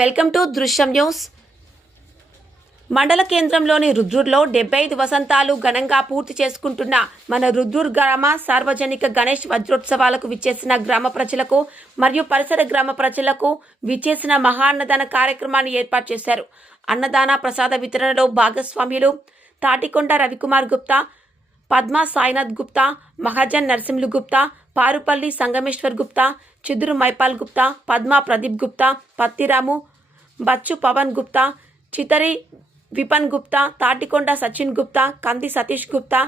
Welcome to దృశ్యం news. మండల కేంద్రంలోని రుద్రూర్లో 75 వసంతాలు ఘనంగా పూర్తి చేసుకుంటున్న మన రుద్రూర్ గ్రామ సార్వజనిక గణేష్ వజ్రోత్సవాలకు విచ్చేసిన గ్రామ ప్రజలకు మరియు పరిసర గ్రామ ప్రజలకు విచ్చేసిన మహాన్నదాన కార్యక్రమాన్ని ఏర్పాటు చేశారు. అన్నదాన ప్రసాద వితరణలో భాగస్వామ్యులు తాటికొండ రవికుమార్ గుప్తా, పద్మా సాయినాథ్ గుప్తా, మహాజన్ నరసింహులు గుప్తా, పారుపల్లి సంగమేశ్వర్ గుప్తా, చిదురు మైపాల్ గుప్తా, పద్మా ప్రదీప్ గుప్తా, పత్తిరాము, బచ్చు పవన్ గుప్తా, చితరి విపన్ గుప్తా, తాటికొండ సచిన్ గుప్తా, కంది సతీష్ గుప్తా,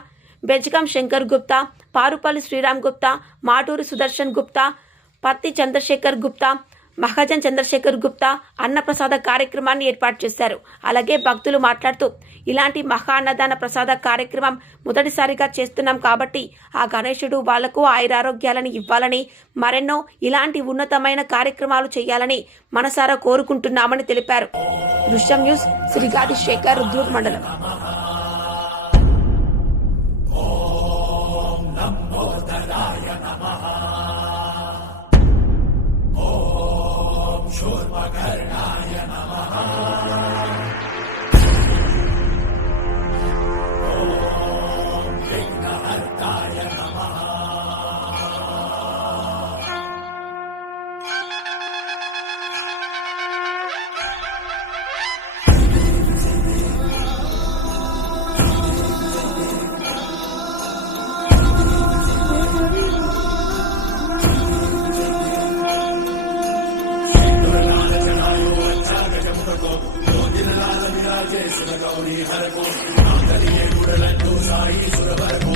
బెజగం శంకర్ గుప్తా, పారుపల్లి శ్రీరామ్ గుప్తా, మాటూరి సుదర్శన్ గుప్తా, పత్తి చంద్రశేఖర్ గుప్తా, మహాజన్ చంద్రశేఖర్ గుప్తా అన్నప్రసాద కార్యక్రమాన్ని ఏర్పాటు చేశారు. అలాగే భక్తులు మాట్లాడుతూ ఇలాంటి మహా అన్నదాన ప్రసాద కార్యక్రమం మొదటిసారిగా చేస్తున్నాం కాబట్టి ఆ గణేశుడు వాళ్లకు ఆయురారోగ్యాలని ఇవ్వాలని, మరెన్నో ఇలాంటి ఉన్నతమైన కార్యక్రమాలు చేయాలని మనసారా కోరుకుంటున్నామని తెలిపారు. దృశ్యం న్యూస్, శ్రీగాది శేఖర్, రుద్రూర్ మండలం. శూర్పకర్ణాయ నమః. ఓం విఘ్నహర్తాయ నమః. గౌరీ హరకు నాగలిగే గుడలతో సాయి సురవరకు